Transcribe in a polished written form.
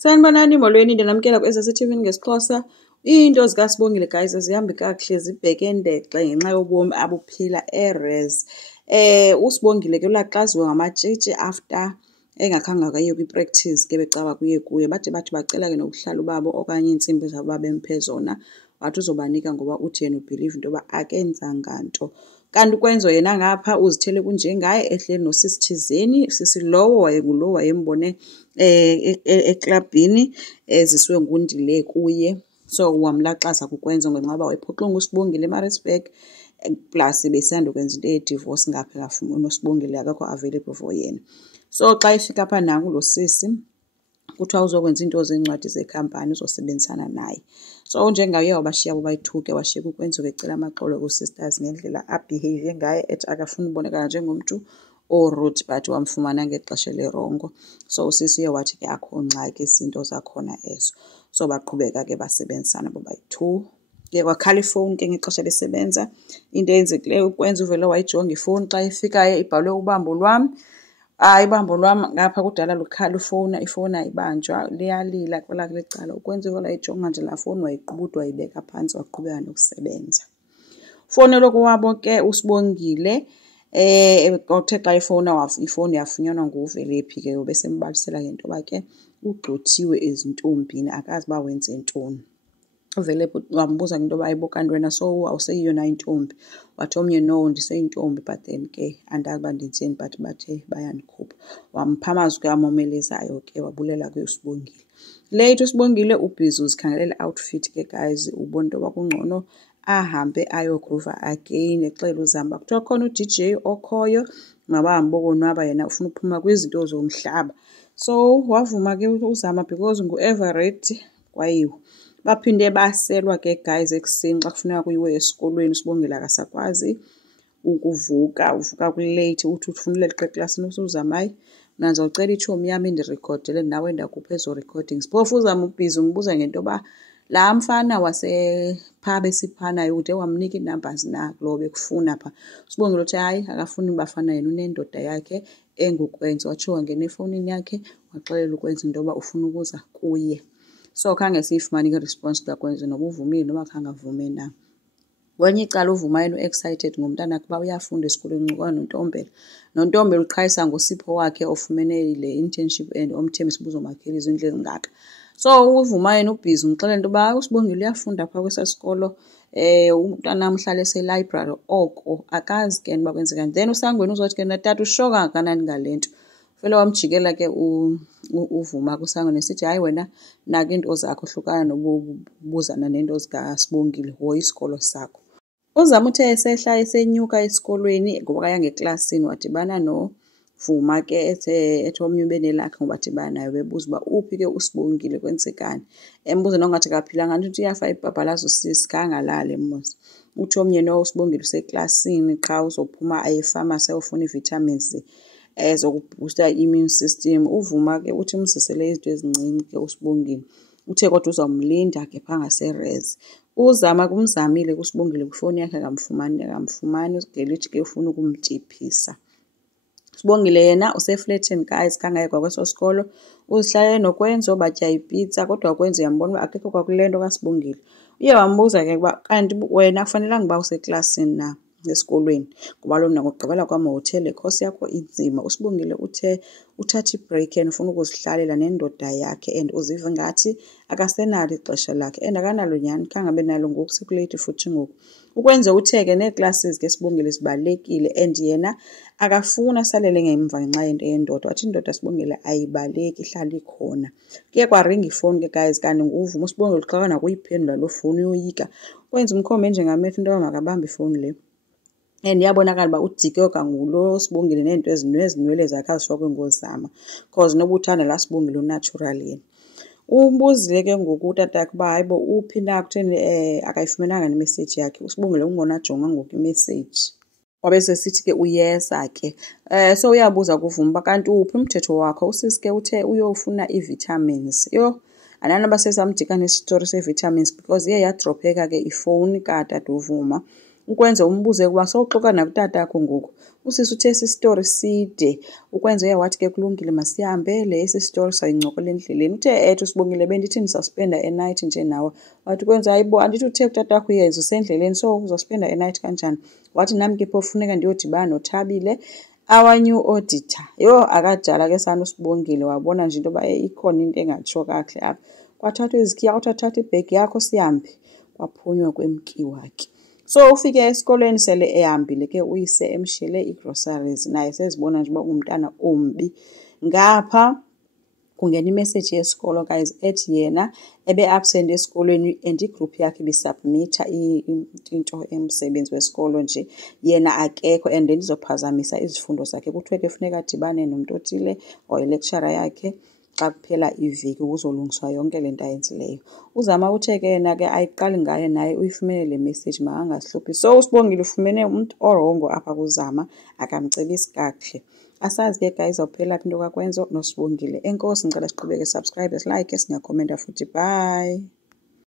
Sanibonani molweni ndinamkela ku-SSTV ngesiXhosa. Iinto zikaSibongile guys zihambe kakuhle zibheke ndexe ngenxa yobomi abuphila eRes. uSibongile ke ulaxaziwe ngamatshitshi after engakhange akaye kwi-practice ke becaba kuye bathi bacela ke nobuhlalu babo okanye iintsimbi zabo babemphe zona. Wathi uzobanika ngoba uthi yena ubhiliva into yoba akenzanga nto. Kanti ukwenzo yena ngapha uzithele kunjengaye ehleli nosisi thizeni. Sisi lowo wayengulo wayembone eklabhini eziswe ngundile kuye. So wamlaxaza kukwenza ngenxa yoba wayephoxonga uSibongile eMaritzburg plus besanda kwenza into ye-divorce ngapha engafumani uSibongile akakho available for yena. So xa efika apha nangu lo sisi kuthiwa uzokwenza into zeencwadi zekhampani uzosebenzisana naye. So njengaye wabashiya bobayi-2 ke washiyeka ukwenza ecela amaxolo ku-sisters ngendlela abehave ngaye ethi akafuni ubonakala njengomntu o-rude but wamfumana ngexesha le-rongo. So usisi uye wathi ke akho ngxaki izinto zakhona ezo. So baqhubeka ke basebenzisana bobayi-2. Ke kwakhala ifowuni ke ngexesha besebenza. Into eyenzekileyo ukwenza uvele wayijonga ifowuni xa ifikayo ibhalwe ubambo lwam. Ibambo lwam ngapha kudala lukhala ifowuni ayibanjwa liyalila kwelakhe lecala. Ukwenza uvele wayijonga nje laa fowuni wayiqubudwa wayibeka phantsi waqhubeka nokusebenza. Ufowunelwe kowabo ke uSibongile othe xa ifowuni yafunyanwa nguVelephi ke ubesembalisela ngento yoba ke ugxothiwe ezintombini akazi uba wenze ntoni. uVelephi wambuza into yoba ayibo kanti wena so awuseyiyo na intombi. Wathi omnye no ndiseyintombi but then ke andazi uba ndenzeni but bathe bayandikhupha. Wampha amazwi amomelezayo ke wabulela ke uSibongile. Late uSibongile ubhizi uzikhangelela outfit ke guys ubona into yoba kungcono ahambe ayogruva again exela uZama kuthiwa khona uDJ okhoyo mabahambe bokonwaba yena ufuna uphuma kwizinto zomhlaba. So wavuma ke uZama because ngu-Everett kwayiwe. Baphinde baselwa ke guys ekuseni xa kufuneka kuyiwe esikolweni uSibongile akasakwazi ukuvuka uvuka kulate uthi ufuna uleqa eklasini uSuzamayi nanzo ucela itshomi yami indirekhodele nawe ndakupha ezo recordings. Phofu uZama ubhizi umbuza ngento yoba laa mfana wasepha besiphanayo ude wamnika ii-numbers na kulo bekufuna pha. uSibongile uthi hayi akafuni bafana yena unendoda yakhe engukwenza watsho wangena efowunini yakhe waxelela ukwenza into yoba ufuna ukuza kuye. So khange siyifumane i-response kakwenza noba uvumile noba khange avume na. Kwenye icala uvuma yena u-excited ngomntanakhe uba uyafunda esikolweni uncokana noNtombela. noNtombela uqhayisa ngosipho wakhe ofumene le internship and omthembisa uba uzomakhela izindlu ezingaka. So uvuma yena ubhizi umxelela into yoba uSibongile uyafunda phaa kwesaa sikolo umntanam uhlala ese-library oko akazi ke uba kwenzekani. Then uSangweni uzothi ke natata usho kangakanani ngale nto. Vele wamjikela ke uvuma kuSangweni esithi hayi wena naka into zakho hlukana nobubuzana nento zikaSibongile hoya isikolo sakho. uZama uthe esehla esenyuka esikolweni ngoba kaya ngeklasini wadibana noVuma ke ethi omnye ube nelakhe ngoba adibana nayo bebuza uba uphi ke uSibongile kwenzekani. Embuza nongathi akaphilanga uthi uyafa ibhabhalazo usisi kangalali emuzi. Uthi omnye no uSibongile useklasini qha uzophuma aye efamasi ayofuna ii-vitamins zokuboosta i-immune system. uVuma ke uthi umzisele izinto ezincinci ke uSibongile. Uthe kodwa uzawumlinda ke phaa ngaseRes. uZama kumzamile kuSibongile kwifowuni yakhe akamfumani ugelithi ke ufuna ukumtiphisa. uSibongile yena usefletini guys khange aye kwakweso sikolo uzihlalele nokwenza batya ipitsa kodwa ukwenza uyambona uba akekho kwakule nto kaSibongile. Uye wambuza ke uba kanti wena kufanelanga uba useklasini na esikolweni ngoba lo mna ngokugqibela kwam wawuthele ikhosi yakho inzima. uSibongile uthatha ibreak and ufuna ukuzihlalela nendoda yakhe and uziva ngathi akasenalo ixesha lakhe and akanalo nyhani khange abe nalo ngoku sekulate futhi ngoku. Ukwenze utheke nee-classes ke Sibongile zibalulekile and yena akafuna asalele ngemva ngenxa yento yendoda. Wathi indoda Sibongile ayibaleki ihlala ikhona. Kuye kwaringa ifowuni ke guys kanti nguvuma uSibongile xa nakuyiphendula loo fowuni uyoyika. Kwenza umkhombe njengamehlo into yoba makabambe ifowuni le. And yabonakala uba udike kangulo Sibongile neento ezinwele zakhe azifakwe ngoZama because noba uthanda laa Sibongile unatural yena. Umbuzile ke ngoku utatakhe uba hayibo uphi na kutheni akayifumenanga nemeseyiji yakhe. uSibongile ungona ajonga ngoku imeseyiji. Wabe sesithi ke uyeza ke. So uyabuza kuVuma uba kanti uphi umthetho wakho. Usisi ke uthe uyofuna ii-vitamins. Yho anani abasesamdika nesitori se-vitamins because iye yadropheka ke ifowuni katata uVuma. ukwenze umbuze ukuba sowuxoxa nakutata yakho ngoku. Usisi uthe esi story side, ukwenze wathi ke kulungile masihambe le esi story sayincokola endleleni. Uthe ethi uSibongile bendithi ndizawuspenda enight nje nawe. Wathi kwenza hayibo andithi uthe utata wakho uyenza usendleleni so uzospenda enight kanjani. Wathi nami ke phofu funeka ndiyodibana noThabile our new auditor. Yho akajala ke sana uSibongile wabona nje into yoba ikhona into engatsho kakuhle apha. Kwathathwa izikhiya kwathatha ibhegi yakho sihambe. Kwaphunywa kwemkiwa ke. So ufike esikolweni sele ehambile ke uyise emshiyele ii-groceries naye sezibona nje uba ungumntana ombi. Ngapha kungena imessage yesikolo guys ethi yena ebe-absent esikolweni and igroup yakhe ibisubmitha into emsebenzi wesikolo nje yena akekho and then izophazamisa izifundo zakhe. Kuthiwe ke funeka adibane nomuntu othile or ilecturer yakhe xa kuphela iveki kuzolungiswa yonke le nto ayenzileyo. Uzama uthe ke yena ke ayiqali ngaye naye uyifumene le message makangazihluphi. So uSibongile ufumene umuntu orongo apha kuzama akamcebisi kakuhle. Asazi ke guys awuphela phi into kakwenzo noSibongile. Enkosi ngicela siqhubeke subscribe, like, singakhomenta futhi. Bye.